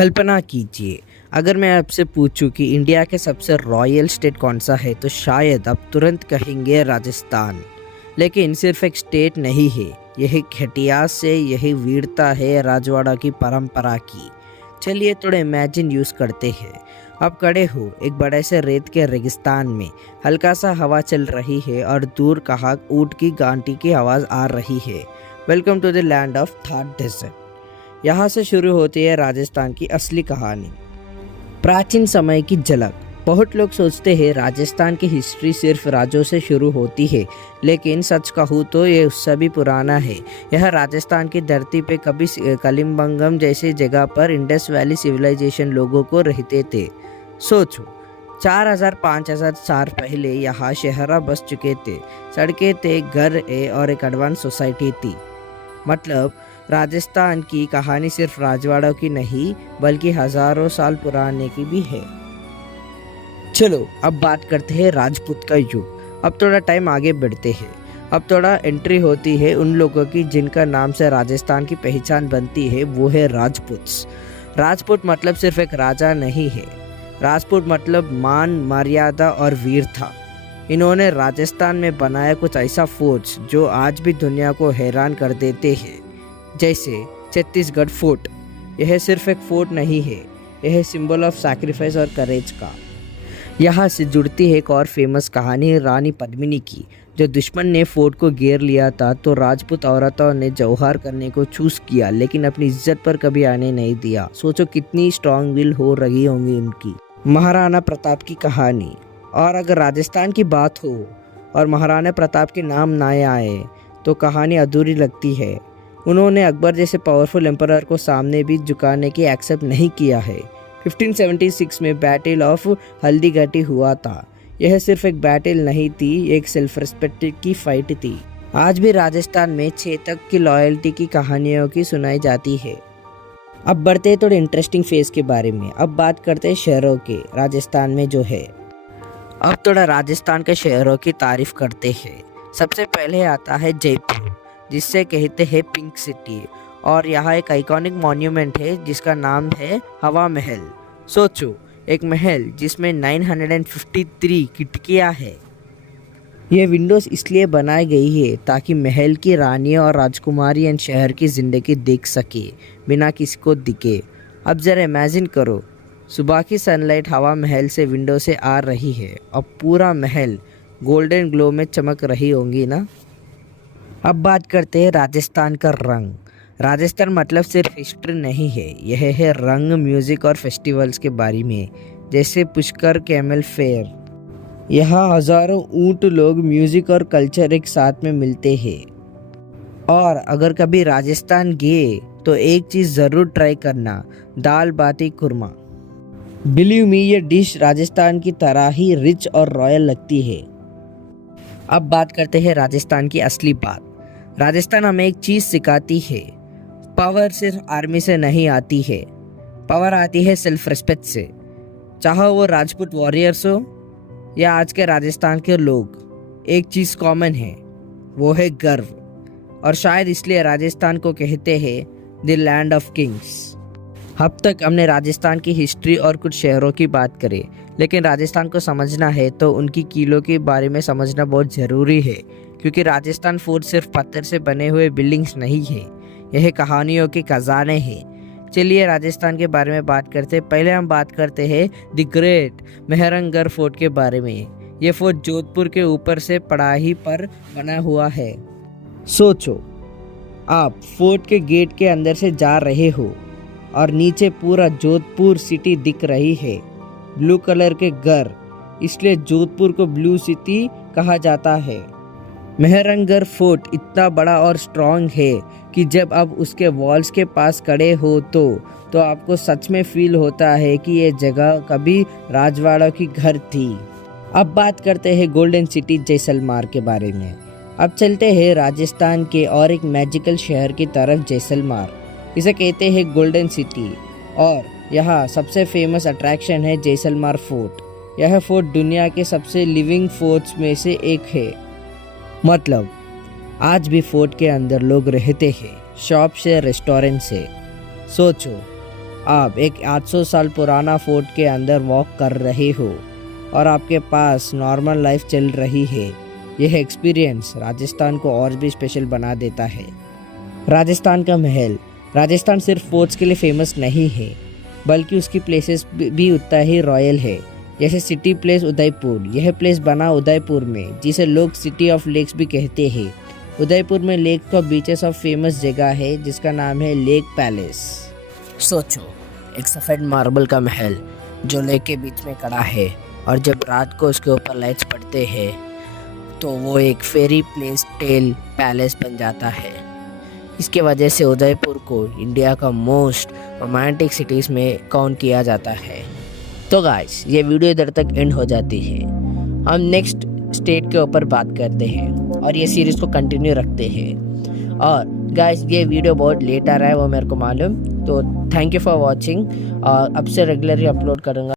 कल्पना कीजिए, अगर मैं आपसे पूछूं कि इंडिया के सबसे रॉयल स्टेट कौन सा है तो शायद आप तुरंत कहेंगे राजस्थान। लेकिन सिर्फ एक स्टेट नहीं है, यह इतिहास से यही वीरता है राजवाड़ा की परंपरा की। चलिए थोड़ा इमेजिन यूज़ करते हैं। आप खड़े हो एक बड़े से रेत के रेगिस्तान में, हल्का सा हवा चल रही है और दूर कहाँ ऊँट की घंटी की आवाज़ आ रही है। Welcome to the land of Thar desert. यहाँ से शुरू होती है राजस्थान की असली कहानी। प्राचीन समय की झलक। बहुत लोग सोचते हैं राजस्थान की हिस्ट्री सिर्फ राजों से शुरू होती है, लेकिन सच कहूँ तो ये उससे भी पुराना है। यह राजस्थान की धरती पे कभी कलिम्बंगम जैसी जगह पर इंडस वैली सिविलाइजेशन लोगों को रहते थे। सोचो, 4000-5000 साल पहले यहाँ शहरा बस चुके थे, सड़कें थे, घर और एक एडवांस सोसाइटी थी। मतलब राजस्थान की कहानी सिर्फ राजवाड़ों की नहीं बल्कि हजारों साल पुराने की भी है। चलो अब बात करते हैं राजपूत का युग। अब थोड़ा टाइम आगे बढ़ते हैं। अब थोड़ा एंट्री होती है उन लोगों की जिनका नाम से राजस्थान की पहचान बनती है, वो है राजपूत्स। राजपूत मतलब सिर्फ एक राजा नहीं है, राजपूत मतलब मान, मर्यादा और वीर था। इन्होंने राजस्थान में बनाया कुछ ऐसा फोर्ट्स जो आज भी दुनिया को हैरान कर देते हैं, जैसे छत्तीसगढ़ फोर्ट। यह सिर्फ एक फोर्ट नहीं है, यह सिंबल ऑफ सैक्रिफाइस और करेज का। यहाँ से जुड़ती है एक और फेमस कहानी रानी पद्मिनी की। जो दुश्मन ने फोर्ट को घेर लिया था तो राजपूत औरतों ने जौहर करने को चूज़ किया, लेकिन अपनी इज्जत पर कभी आने नहीं दिया। सोचो कितनी स्ट्रांग विल हो रही होंगी उनकी। महाराणा प्रताप की कहानी। और अगर राजस्थान की बात हो और महाराणा प्रताप के नाम ना आए तो कहानी अधूरी लगती है। उन्होंने अकबर जैसे पावरफुल एम्परर को सामने भी झुकाने की एक्सेप्ट नहीं किया है। 1576 में बैटल ऑफ हल्दीघाटी हुआ था। यह सिर्फ एक बैटल नहीं थी, एक सेल्फ रिस्पेक्ट की फाइट थी। आज भी राजस्थान में चेतक की लॉयल्टी की कहानियों की सुनाई जाती है। अब बढ़ते थोड़े इंटरेस्टिंग फेज के बारे में। अब बात करते हैं शहरों के, राजस्थान में जो है। अब थोड़ा राजस्थान के शहरों की तारीफ करते हैं। सबसे पहले आता है जयपुर, जिससे कहते हैं पिंक सिटी, और यहाँ एक आइकॉनिक मॉन्यूमेंट है जिसका नाम है हवा महल। सोचो, एक महल जिसमें 953 खिड़कियाँ हैं। ये विंडोज़ इसलिए बनाई गई है ताकि महल की रानियाँ और राजकुमारियाँ शहर की ज़िंदगी देख सके बिना किसी को दिखे। अब ज़रा इमेजिन करो, सुबह की सनलाइट हवा महल से विंडो से आ रही है और पूरा महल गोल्डन ग्लो में चमक रही होंगी ना। अब बात करते हैं राजस्थान का रंग। राजस्थान मतलब सिर्फ हिस्ट्री नहीं है, यह है रंग, म्यूज़िक और फेस्टिवल्स के बारे में, जैसे पुष्कर कैमल फेयर। यहाँ हजारों ऊँट लोग म्यूज़िक और कल्चर एक साथ में मिलते हैं। और अगर कभी राजस्थान गए तो एक चीज़ ज़रूर ट्राई करना, दाल बाटी खुरमा। बिलीव मी, ये डिश राजस्थान की तरह ही रिच और रॉयल लगती है। अब बात करते हैं राजस्थान की असली बात। राजस्थान हमें एक चीज़ सिखाती है, पावर सिर्फ आर्मी से नहीं आती है, पावर आती है सेल्फ रिस्पेक्ट से। चाहे वो राजपूत वॉरियर्स हो या आज के राजस्थान के लोग, एक चीज़ कॉमन है, वो है गर्व। और शायद इसलिए राजस्थान को कहते हैं द लैंड ऑफ किंग्स। अब तक हमने राजस्थान की हिस्ट्री और कुछ शहरों की बात करी, लेकिन राजस्थान को समझना है तो उनकी किलों के बारे में समझना बहुत ज़रूरी है, क्योंकि राजस्थान फोर्ट सिर्फ पत्थर से बने हुए बिल्डिंग्स नहीं है, यह कहानियों के खजाने हैं। चलिए राजस्थान के बारे में बात करते हैं। पहले हम बात करते हैं द ग्रेट मेहरंगगढ़ फोर्ट के बारे में। यह फोर्ट जोधपुर के ऊपर से पड़ाही पर बना हुआ है। सोचो, आप फोर्ट के गेट के अंदर से जा रहे हो और नीचे पूरा जोधपुर सिटी दिख रही है। ब्लू कलर के घर, इसलिए जोधपुर को ब्लू सिटी कहा जाता है। मेहरंगगढ़ फोर्ट इतना बड़ा और स्ट्रॉन्ग है कि जब आप उसके वॉल्स के पास खड़े हो तो आपको सच में फील होता है कि ये जगह कभी राजवाड़ों की घर थी। अब बात करते हैं गोल्डन सिटी जैसलमेर के बारे में। अब चलते हैं राजस्थान के और एक मैजिकल शहर की तरफ, जैसलमेर। इसे कहते हैं गोल्डन सिटी, और यहाँ सबसे फेमस अट्रैक्शन है जैसलमेर फोर्ट। यह फोर्ट दुनिया के सबसे लिविंग फोर्ट्स में से एक है। मतलब आज भी फोर्ट के अंदर लोग रहते हैं, शॉप से, रेस्टोरेंट से। सोचो, आप एक 800 साल पुराना फोर्ट के अंदर वॉक कर रहे हो और आपके पास नॉर्मल लाइफ चल रही है। यह एक्सपीरियंस राजस्थान को और भी स्पेशल बना देता है। राजस्थान का महल। राजस्थान सिर्फ फोर्ट्स के लिए फेमस नहीं है, बल्कि उसकी प्लेसेस भी उतना ही रॉयल है। जैसे सिटी प्लेस उदयपुर। यह प्लेस बना उदयपुर में, जिसे लोग सिटी ऑफ लेक्स भी कहते हैं। उदयपुर में लेक का बीचेस ऑफ फेमस जगह है जिसका नाम है लेक पैलेस। सोचो, एक सफ़ेद मार्बल का महल जो लेक के बीच में खड़ा है, और जब रात को उसके ऊपर लाइट्स पड़ते हैं तो वो एक फेरी प्लेस टेल पैलेस बन जाता है। इसके वजह से उदयपुर को इंडिया का मोस्ट रोमांटिक सिटीज़ में काउंट किया जाता है। तो गाइस, ये वीडियो इधर तक एंड हो जाती है। हम नेक्स्ट स्टेट के ऊपर बात करते हैं और ये सीरीज़ को कंटिन्यू रखते हैं। और गाइस, ये वीडियो बहुत लेट आ रहा है, वो मेरे को मालूम। तो थैंक यू फॉर वॉचिंग, और अब से रेगुलरली अपलोड करूँगा।